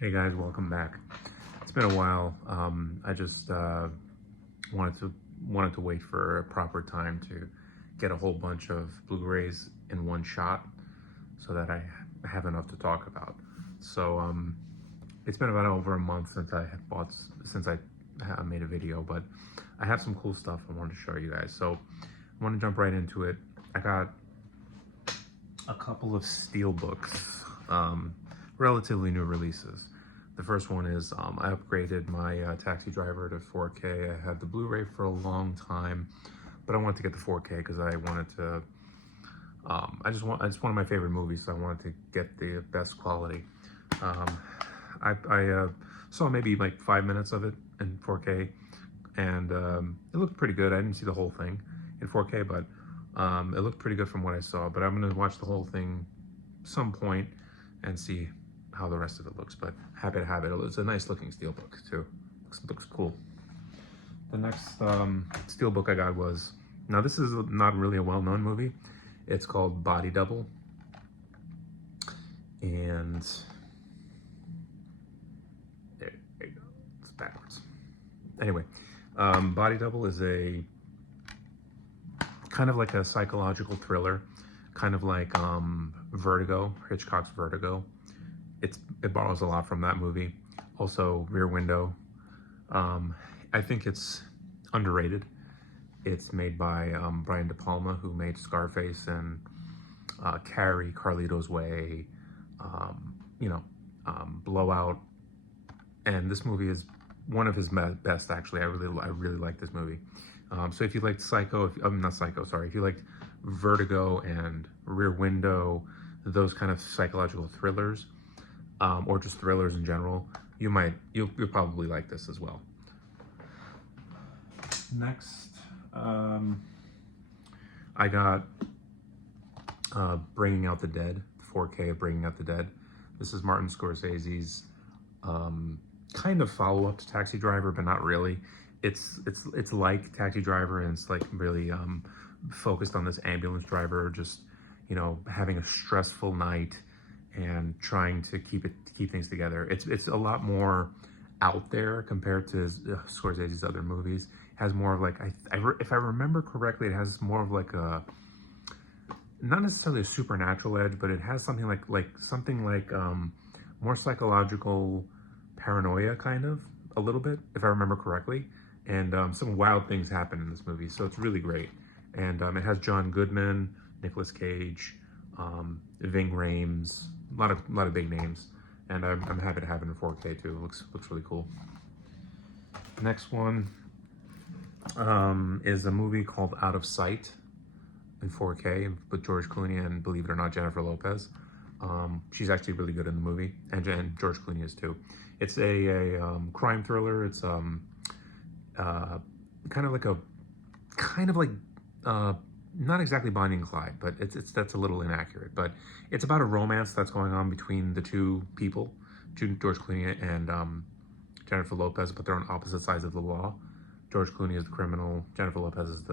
Hey guys, welcome back. It's been a while. I just wanted to wait for a proper time to get a whole bunch of Blu-rays in one shot, so that I have enough to talk about. So it's been about over a month since I made a video, but I have some cool stuff I wanted to show you guys. So I want to jump right into it. I got a couple of steel books, relatively new releases. The first one is I upgraded my Taxi Driver to 4K. I had the Blu-ray for a long time, but I wanted to get the 4K because I wanted to. It's one of my favorite movies, so I wanted to get the best quality. I saw maybe like 5 minutes of it in 4K, and it looked pretty good. I didn't see the whole thing in 4K, but it looked pretty good from what I saw. But I'm gonna watch the whole thing some point and see how the rest of it looks. But happy to have it. It's a nice looking steelbook too. Looks cool. The next steelbook I got was, now this is not really a well-known movie. It's called Body Double, and there you go. It's backwards. Anyway, Body Double is a kind of like a psychological thriller, kind of like Vertigo, Hitchcock's Vertigo. It borrows a lot from that movie. Also, Rear Window. I think it's underrated. It's made by Brian De Palma, who made Scarface and Carrie, Carlito's Way, Blowout. And this movie is one of his best, actually. I really like this movie. So if you liked if you liked Vertigo and Rear Window, those kind of psychological thrillers, or just thrillers in general, you'll probably like this as well. Next, I got Bringing Out the Dead, 4K of Bringing Out the Dead. This is Martin Scorsese's kind of follow-up to Taxi Driver, but not really. It's like Taxi Driver, and it's like really focused on this ambulance driver just having a stressful night and trying to keep things together. It's a lot more out there compared to Scorsese's other movies. It has more of like, if I remember correctly, it has more of like a, not necessarily a supernatural edge, but it has something like more psychological paranoia, kind of, a little bit, if I remember correctly. And some wild things happen in this movie, so it's really great. And it has John Goodman, Nicolas Cage, Ving Rhames, a lot of big names. And I'm happy to have it in 4K too. It looks really cool. Next one is a movie called Out of Sight in 4K with George Clooney and, believe it or not, Jennifer Lopez. She's actually really good in the movie, and George Clooney is too. It's a crime thriller. It's kind of like not exactly Bonnie and Clyde, but that's a little inaccurate. But it's about a romance that's going on between the two people, George Clooney and Jennifer Lopez, but they're on opposite sides of the law. George Clooney is the criminal. Jennifer Lopez is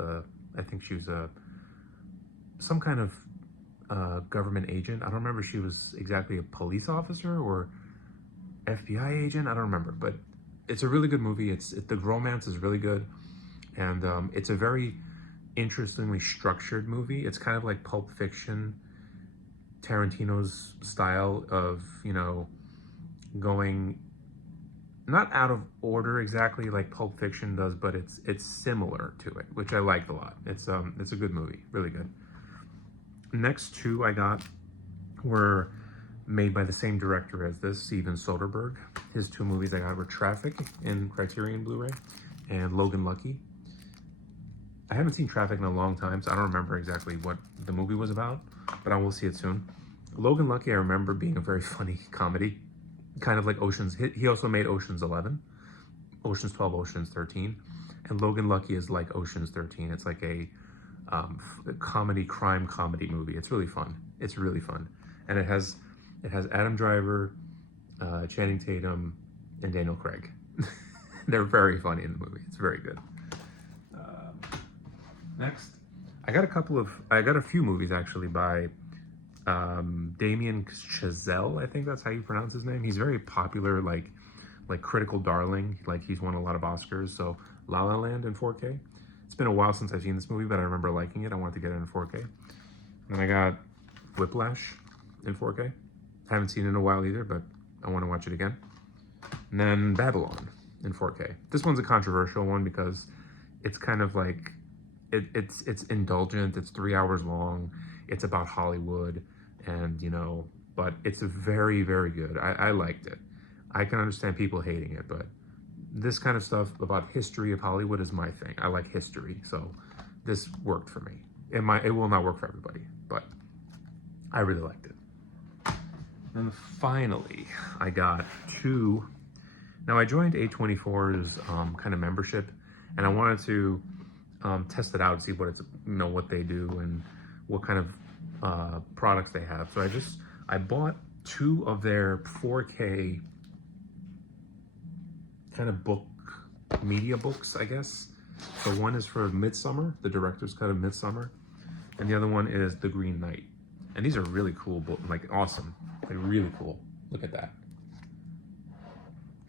I think she was some kind of government agent. I don't remember if she was exactly a police officer or FBI agent. I don't remember, but it's a really good movie. The romance is really good, and it's a very interestingly structured movie. It's kind of like Pulp Fiction, Tarantino's style of going not out of order exactly like Pulp Fiction does, but it's similar to it, which I liked a lot. It's a good movie, really good. Next two I got were made by the same director as this, Steven Soderbergh. His two movies I got were Traffic in Criterion Blu-ray and Logan Lucky. I haven't seen Traffic in a long time, so I don't remember exactly what the movie was about, but I will see it soon. Logan Lucky, I remember being a very funny comedy, kind of like Ocean's. He also made Ocean's 11, Ocean's 12, Ocean's 13, and Logan Lucky is like Ocean's 13. It's like a crime comedy movie. It's really fun. It's really fun, and it has Adam Driver, Channing Tatum, and Daniel Craig. They're very funny in the movie. It's very good. Next, I got a few movies actually by Damien Chazelle, I think that's how you pronounce his name. He's very popular, like critical darling. Like he's won a lot of Oscars. So La La Land in 4K. It's been a while since I've seen this movie, but I remember liking it. I wanted to get it in 4K. And then I got Whiplash in 4K. Haven't seen it in a while either, but I want to watch it again. And then Babylon in 4K. This one's a controversial one because it's kind of like, it's indulgent. It's 3 hours long. It's about Hollywood, and you know, but it's very, very good. I liked it. I can understand people hating it, but this kind of stuff about history of Hollywood is my thing. I like history, so this worked for me. It will not work for everybody, but I really liked it. And finally, I got two. Now I joined A24's kind of membership, and I wanted to test it out and see what it's, you know, what they do and what kind of products they have. So I bought two of their 4K kind of media books, I guess. So one is for Midsummer, the director's cut of Midsummer, and the other one is The Green Knight. And these are really cool books, like awesome, like really cool. Look at that.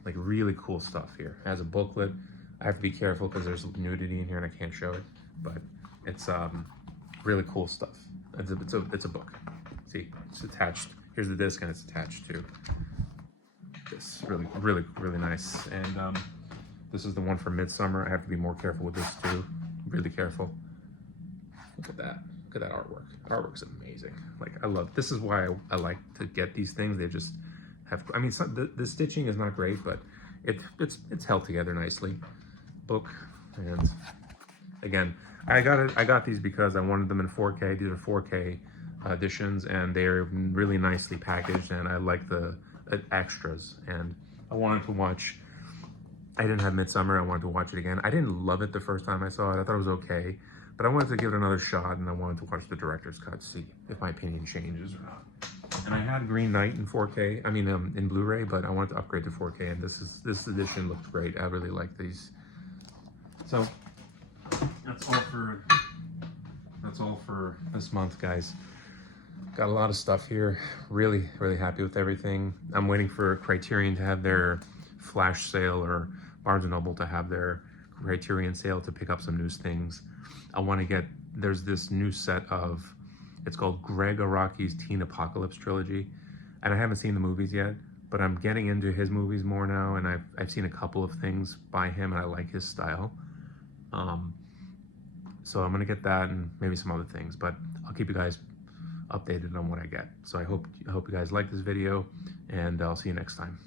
Like really cool stuff here. It has a booklet. I have to be careful because there's nudity in here and I can't show it, but it's really cool stuff. It's a book. See, it's attached. Here's the disc and it's attached to this. Really nice. And this is the one for Midsummer. I have to be more careful with this too. Really careful. Look at that. Look at that artwork. Artwork's amazing. Like I love. This is why I like to get these things. They just have. I mean, the stitching is not great, but it's held together nicely. Book, and again, I got these because I wanted them in 4K. These are 4K editions, and they're really nicely packaged, and I like the extras. And I wanted to watch. I didn't have Midsummer. I wanted to watch it again. I didn't love it the first time I saw it. I thought it was okay, but I wanted to give it another shot, and I wanted to watch the director's cut to see if my opinion changes or not. And I had Green Knight in 4K. I mean, in Blu-ray, but I wanted to upgrade to 4K, and this edition looks great. I really like these. So that's all for this month, guys. Got a lot of stuff here. Really happy with everything. I'm waiting for Criterion to have their flash sale, or Barnes & Noble to have their Criterion sale to pick up some new things. I want to get, there's this new set of, it's called Greg Araki's Teen Apocalypse trilogy, and I haven't seen the movies yet, but I'm getting into his movies more now, and I've seen a couple of things by him, and I like his style. So I'm gonna get that and maybe some other things, but I'll keep you guys updated on what I get. So I hope you guys like this video, and I'll see you next time.